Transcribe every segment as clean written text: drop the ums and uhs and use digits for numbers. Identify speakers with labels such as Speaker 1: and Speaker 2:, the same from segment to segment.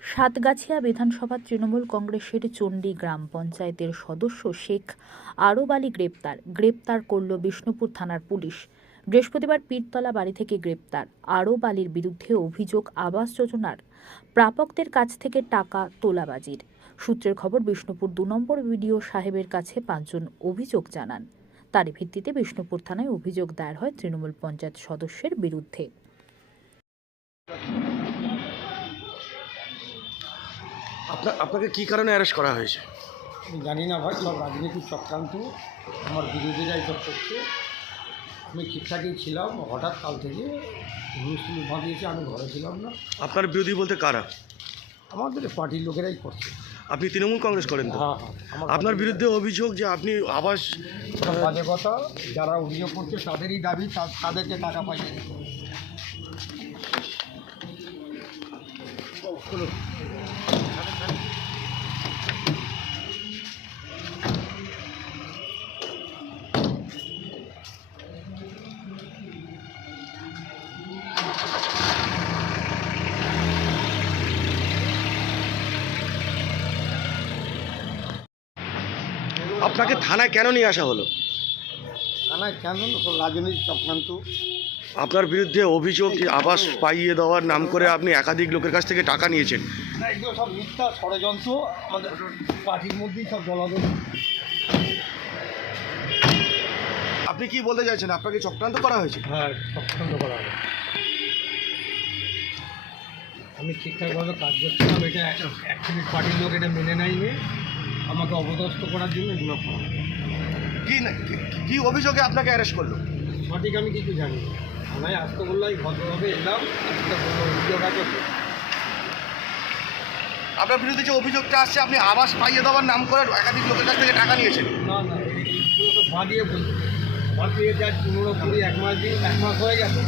Speaker 1: সাতগাছিয়া বিধানসভা তৃণমূল কংগ্রেসের চণ্ডী গ্রাম পঞ্চায়েতের সদস্য শেখ আরব আলী গ্রেপ্তার করল বিষ্ণুপুর থানার পুলিশ। বৃহস্পতিবার পীরতলা বাড়ি থেকে গ্রেপ্তার আরব আলীর বিরুদ্ধে অভিযোগ আবাস যোজনার প্রাপকদের কাছ থেকে টাকা তোলাবাজির। সূত্রের খবর, বিষ্ণুপুর 2 নম্বর বিডিও সাহেবের কাছে 5 জন অভিযোগ জানান। তারই ভিত্তিতে বিষ্ণুপুর থানায় অভিযোগ দায়ের হয় তৃণমূল পঞ্চায়েত সদস্যের বিরুদ্ধে।
Speaker 2: আপনাকে কি কারণে অ্যারেস্ট করা হয়েছে?
Speaker 3: আমি জানি না ভাই, সব রাজনীতির চক্রান্ত, আমার বিরোধীরাই সব করছে। আমি ঠিকঠাকই ছিলাম, হঠাৎ কাল থেকে হুলস্থুল বাঁধিয়েছে, আমি ঘরে ছিলাম না।
Speaker 2: আপনার বিরোধী বলতে কারা?
Speaker 3: আমাদের পার্টির লোকেরাই করছে।
Speaker 2: আপনি তৃণমূল কংগ্রেস করেন তো?
Speaker 3: হ্যাঁ,
Speaker 2: আপনার বিরুদ্ধে অভিযোগ যে আপনি আবাস
Speaker 3: বাজে কথা, যারা অভিযোগ করছে তাদেরই দাবি, তাদেরকে টাকা পাইয়ে দিতে হবে।
Speaker 2: আপনাকে থানায় কেন নিয়ে আসা হলো?
Speaker 3: থানায় কেন? সব রাজনৈতিক চক্রান্ত।
Speaker 2: আপনার বিরুদ্ধে অভিযোগ আবাস পাইয়ে দেওয়ার নাম করে আপনি একাধিক লোকের কাছ থেকে টাকা নিয়েছেন।
Speaker 3: না, এগুলো সব মিথ্যা ষড়যন্ত্র, আমাদের পার্টির মধ্যেই সব দলাদল।
Speaker 2: আপনি কি বলতে চাইছেন? আপনাকে চক্রান্ত করা হয়েছে?
Speaker 3: হ্যাঁ, চক্রান্ত করা হবে। আমি ঠিকঠাকভাবে কাজ করছিলাম, এটা অ্যাকচুয়ালি পার্টির লোক এটা মেনে নেয়নি, আমাকে অপদস্থ করার জন্য এগুলো করা।
Speaker 2: কি অভিযোগে আপনাকে অ্যারেস্ট করলো?
Speaker 3: সঠিক আমি কিছু জানি না। থানায় আসতে বললো, আমি ভদ্রভাবে এলাম, আসতে বললো অভিযোগ আছে।
Speaker 2: আপনার বিরুদ্ধে যে অভিযোগটা আসছে, আপনি আবাস পাইয়ে দেওয়ার নাম করে একাধিক লোকের কাছ থেকে টাকা নিয়েছেন।
Speaker 3: না, এইগুলো তো বাঁধিয়ে বলছি, বাঁধিয়ে যা 15-20 এক মাস হয়ে গেছে।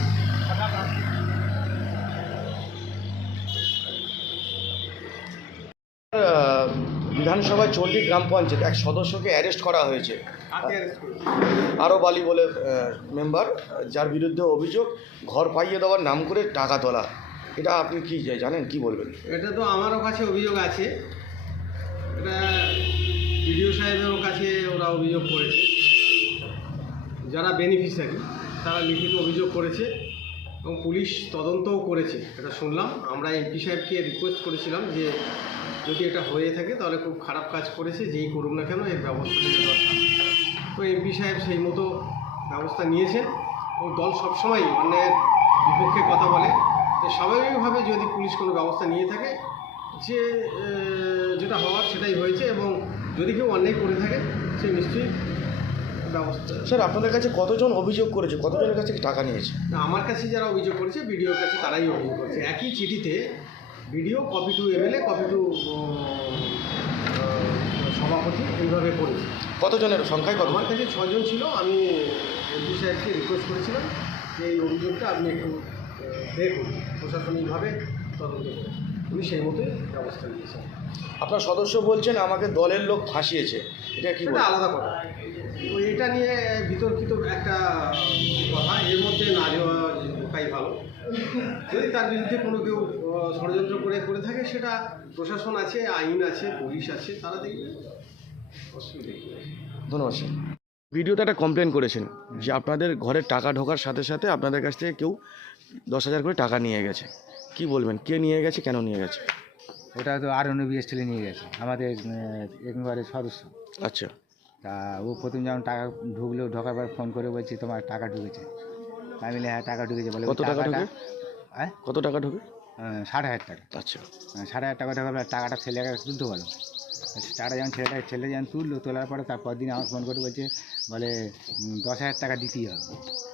Speaker 2: বিধানসভায় চণ্ডী গ্রাম পঞ্চায়েত এক সদস্যকে অ্যারেস্ট করা হয়েছে, আরব আলী বলে মেম্বার, যার বিরুদ্ধে অভিযোগ ঘর পাইয়ে দেওয়ার নাম করে টাকা তোলা। এটা আপনি কি জানেন, কি বলবেন?
Speaker 4: এটা তো আমারও কাছে অভিযোগ আছে, এটা বিডিও সাহেবেরও কাছে ওরা অভিযোগ করেছে। যারা বেনিফিশিয়ারি তারা লিখিত অভিযোগ করেছে এবং পুলিশ তদন্তও করেছে, এটা শুনলাম। আমরা এমপি সাহেবকে রিকোয়েস্ট করেছিলাম যে যদি এটা হয়ে থাকে তাহলে খুব খারাপ কাজ করেছে, যেই করুক না কেন এর ব্যবস্থা নেওয়া দরকার। তো এমপি সাহেব সেই মতো ব্যবস্থা নিয়েছেন এবং দল সবসময় অন্যায়ের বিপক্ষে কথা বলে। তো স্বাভাবিকভাবে যদি পুলিশ কোনো ব্যবস্থা নিয়ে থাকে, যে যেটা হওয়ার সেটাই হয়েছে, এবং যদি কেউ অন্যায় করে থাকে সে নিশ্চয়ই ব্যবস্থা।
Speaker 2: স্যার, আপনাদের কাছে কতজন অভিযোগ করেছে, কতজনের কাছ থেকে টাকা নিয়েছে?
Speaker 4: না, আমার কাছে যারা অভিযোগ করেছে বিডিওর কাছে তারাই অভিযোগ করেছে। একই চিঠিতে BDO copy to MLA, copy to সভাপতি, এইভাবে করেছে।
Speaker 2: কতজনের সংখ্যায়? কত?
Speaker 4: আমার কাছে 6 জন ছিল। আমি এমপি সাহেবকে রিকোয়েস্ট করেছিলাম যে এই অভিযোগটা আপনি একটু দেখুন, প্রশাসনিকভাবে তদন্ত করুন। উনি সেই মতোই ব্যবস্থা নিয়েছেন।
Speaker 2: আপনার সদস্য বলছেন আমাকে দলের লোক ফাঁসিয়েছে, এটা কি?
Speaker 4: এটা আলাদা কথা। তো এটা নিয়ে বিতর্কিত একটা কথা, এর মধ্যে না যাওয়াই ভালো। যদি তার বিরুদ্ধে কোনো কেউ ষড়যন্ত্র করে থাকে, সেটা প্রশাসন আছে, আইন আছে, পুলিশ আছে, তারা দেখবে, অসুবিধা নেই।
Speaker 2: ধন্যবাদ স্যার। ভিডিওতে একটা কমপ্লেন করেছেন যে আপনাদের ঘরে টাকা ঢোকার সাথে সাথে আপনাদের কাছ থেকে কেউ 10,000 করে টাকা নিয়ে গেছে। কি বলবেন, কে নিয়ে গেছে, কেন নিয়ে গেছে?
Speaker 5: ওটা তো RNBS নিয়ে গেছে, আমাদের একবারে সদস্য।
Speaker 2: আচ্ছা।
Speaker 5: তা ও প্রথম যখন টাকা ঢুকলো, ঢোকার পর ফোন করে বলছি তোমার টাকা ঢুকেছে। আমি বলি হ্যাঁ টাকা ঢুকেছে। বলে
Speaker 2: কত টাকা ঢোকে?
Speaker 5: হ্যাঁ,
Speaker 2: কত টাকা ঢোকে?
Speaker 5: 7,500 টাকা।
Speaker 2: আচ্ছা।
Speaker 5: 7,500 টাকা ঢোকার পর টাকাটা ছেলেকে তুলতে বলো। টাকা যখন ছেলে যখন তুললো, তোলার পরে তারপর দিন আমার ফোন করে বলছে, বলে 10,000 টাকা দিতেই হবে।